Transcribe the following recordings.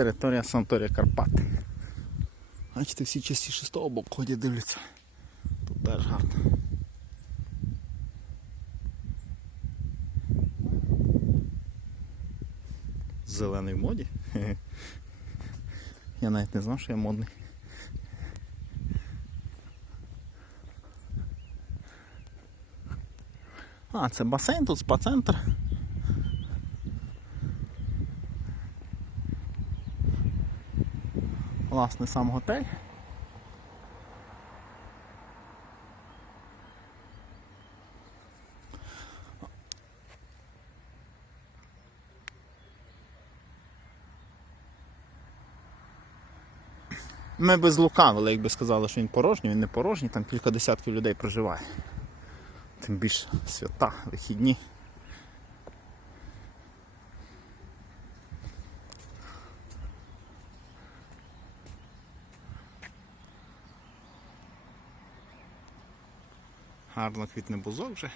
територія санаторія Карпати. Бачите, всі частіше з того боку ходять дивляться. Тут теж гарно. Зелений в моді. Я навіть не знав, що я модний. А, це басейн, тут спа-центр. Власне, сам готель. Ми би злукавили, якби сказали, що він порожній, він не порожній, там кілька десятків людей проживає. Тим більше свята, вихідні. Гарно квітне бузок вже.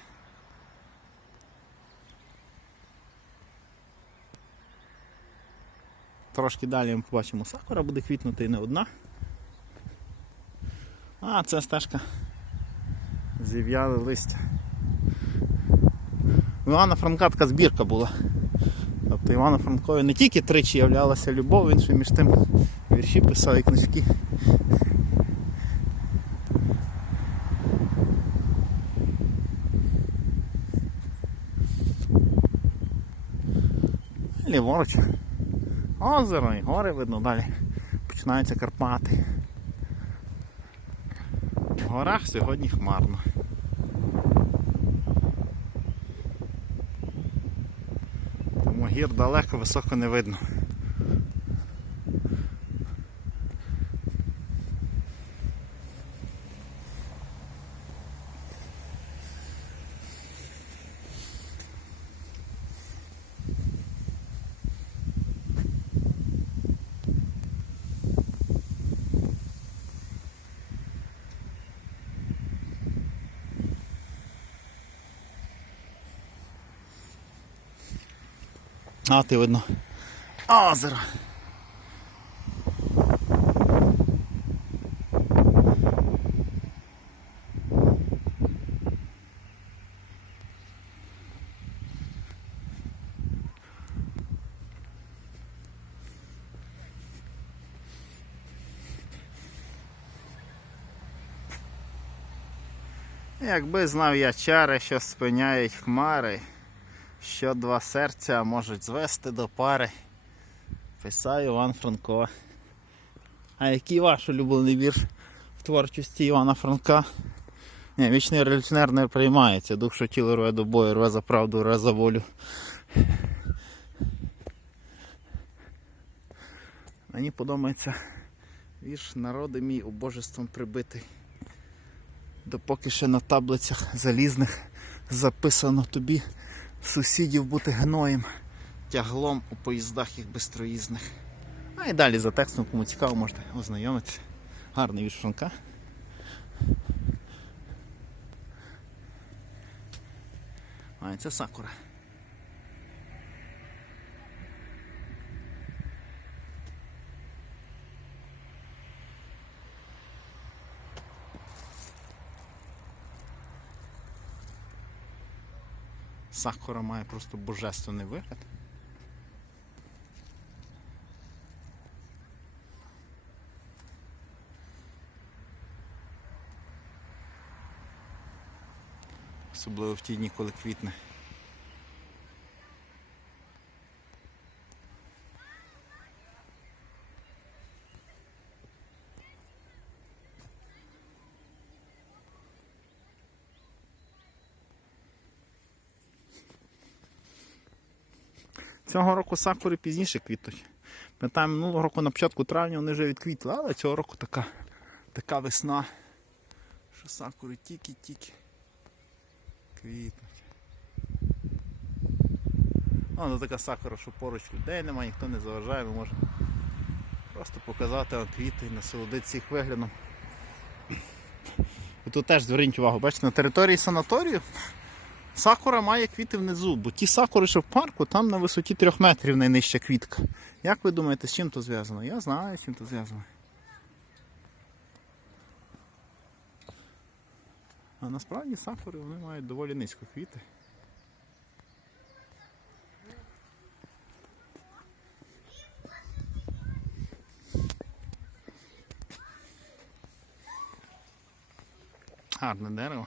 Трошки далі ми побачимо сакура буде квітнути і не одна. А, це стежка. Зів'яли листя. Івана Франка така збірка була. Тобто Івану Франкові не тільки тричі являлася любов, він ще між тим вірші писав і книжки. Ліворуч. Озеро і гори видно далі. Починаються Карпати. В горах сьогодні хмарно. Тому гір далеко, високо не видно. А, ти видно. Озеро. Якби знав я чари, що спиняють хмари, що два серця можуть звести до пари. Писав Іван Франко. А який ваш улюблений вірш в творчості Івана Франка? Ні, вічний революціонер не приймається. Дух, що тіло рве до бою, рве за правду, рве за волю. Мені подобається вірш Народи мій убожеством прибитий. Допоки ще на таблицях залізних записано тобі сусідів бути гноєм, тяглом у поїздах їх безстроїзних. А і далі за текстом, кому цікаво, можете ознайомитися. Гарний від Франка. А це сакура. Сакура має просто божественний вигляд. Особливо в ті дні, коли квітне. Цього року сакури пізніше квітуть. Пам'ятаю, минулого року на початку травня вони вже відквітли, але цього року така, така весна, що сакури тільки-тільки квітнуть. Вона така сакура, що поруч людей немає, ніхто не заважає, ми можемо просто показати вам квіти і насолодитися їх виглядом. Тут теж зверніть увагу, бачите, на території санаторію Сакура має квіти внизу, бо ті сакури, що в парку, там на висоті трьох метрів найнижча квітка. Як ви думаєте, з чим то зв'язано? Я знаю, з чим то зв'язано. А насправді сакури вони мають доволі низько квіти. Гарне дерево.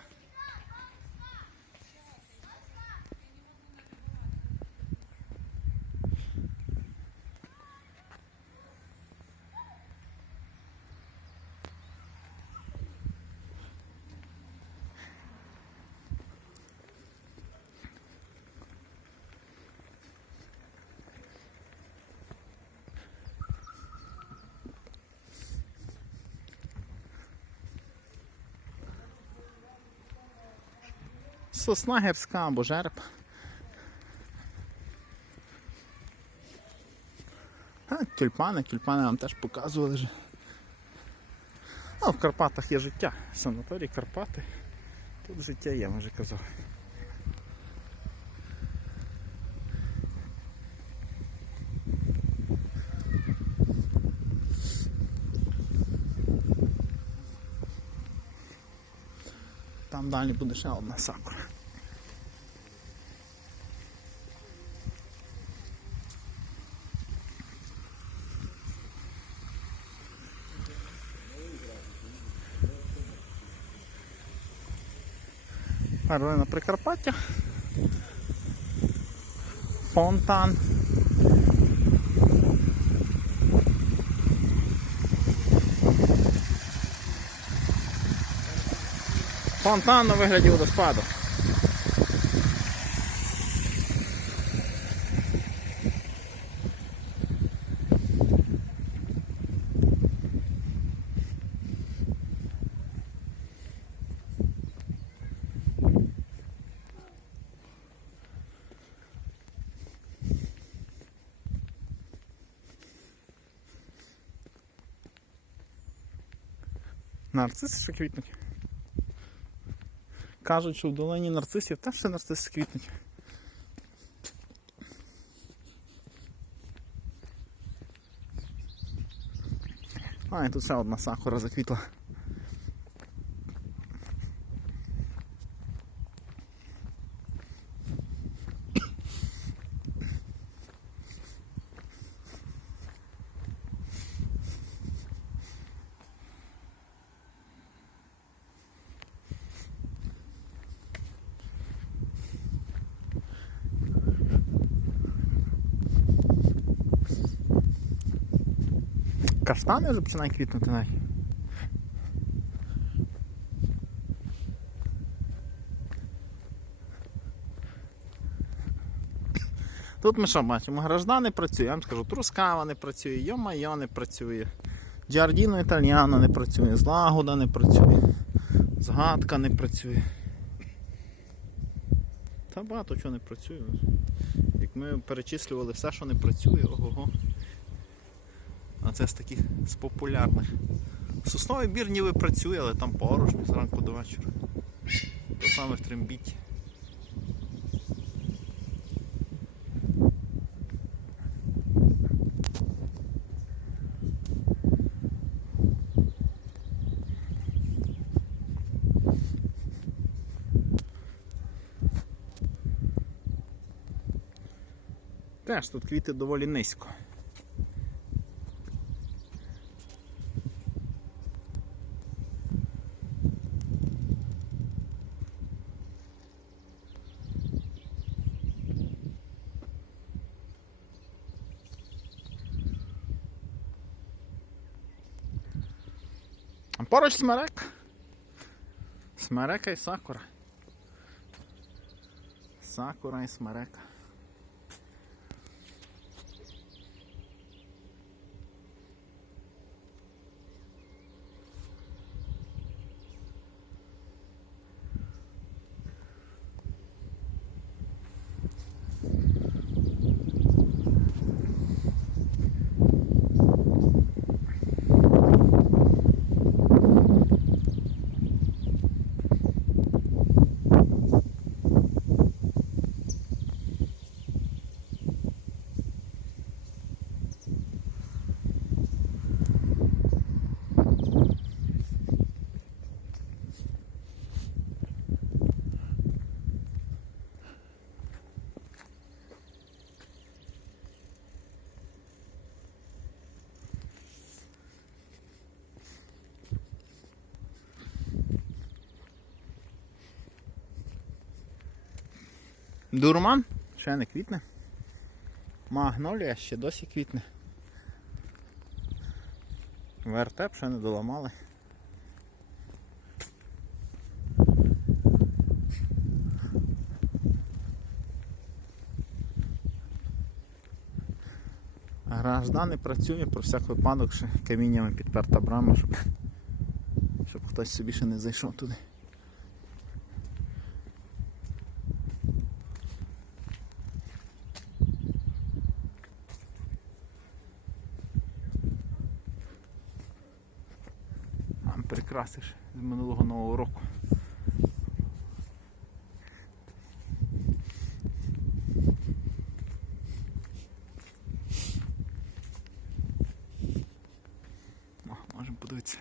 Сосна гірська або жереб. А, тюльпани, тюльпани вам теж показували вже. Ну, в Карпатах є життя. Санаторій Карпати. Тут життя є, вже казав. Там далі буде ще одна сакура. Перлина Прикарпаття. Фонтан. Фонтан на вигляді водоспаду. Нарциси ще квітнуть. Кажуть, що в долині нарцисів теж ще нарциси квітнуть. А, і тут ще одна сакура заквітла. Каштани вже починають квітнути навіть. Тут ми що бачимо? Гражда не працює, я вам скажу, Трускава не працює, Йо-Майо не працює, Джардіно Італіано не працює, Злагода не працює, Згадка не працює. Та багато чого не працює. Як ми перечислювали все, що не працює, ого-го. А це з таких з популярних. Сосновий бір ніби працює, але там порожньо зранку до вечора. То саме в трембіті. Теж тут квіти доволі низько. Поруч смерека. Смерека і сакура. Сакура і смерека. Дурман ще не квітне. Магнолія ще досі квітне. Вертеп ще не доламали. Гражда не працює, про всяк випадок ще каміннями підперта брама, щоб, щоб хтось собі ще не зайшов туди. Там прикрасиш з минулого нового року. Можемо подивитися.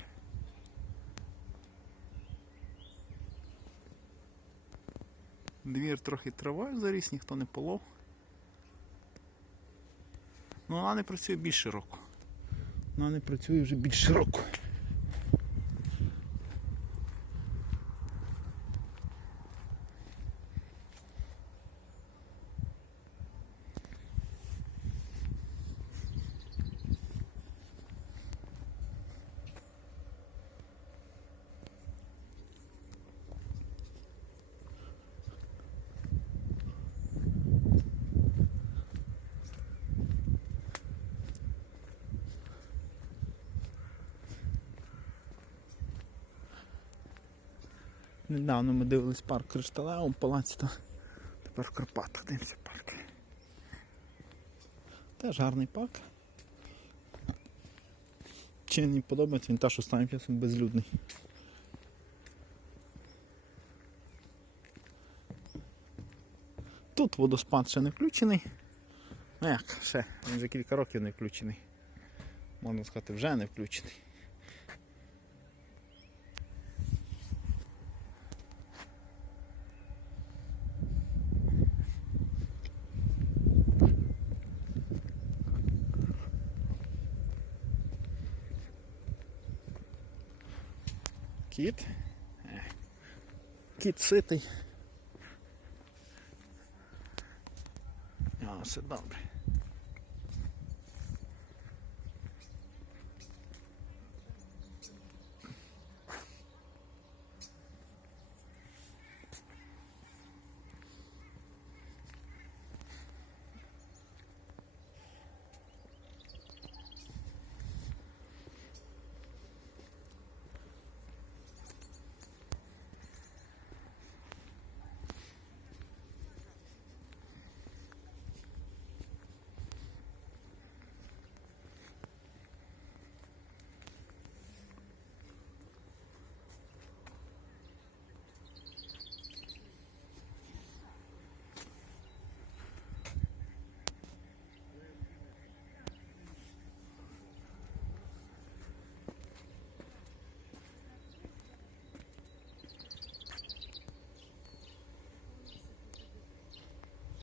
Двір трохи травою заріс, ніхто не полов. Ну вона не працює більше року. Вона не працює вже більше року. Недавно ми дивились парк Кришталево, палаці, то тепер в Карпатах дивимося парк. Теж гарний парк. Чи мені подобається, він теж останнім часом безлюдний. Тут водоспад ще не включений. Ну як, ще, він вже кілька років не включений. Можна сказати, вже не включений. Кіт. Е, Кіт ситий. А, все добре.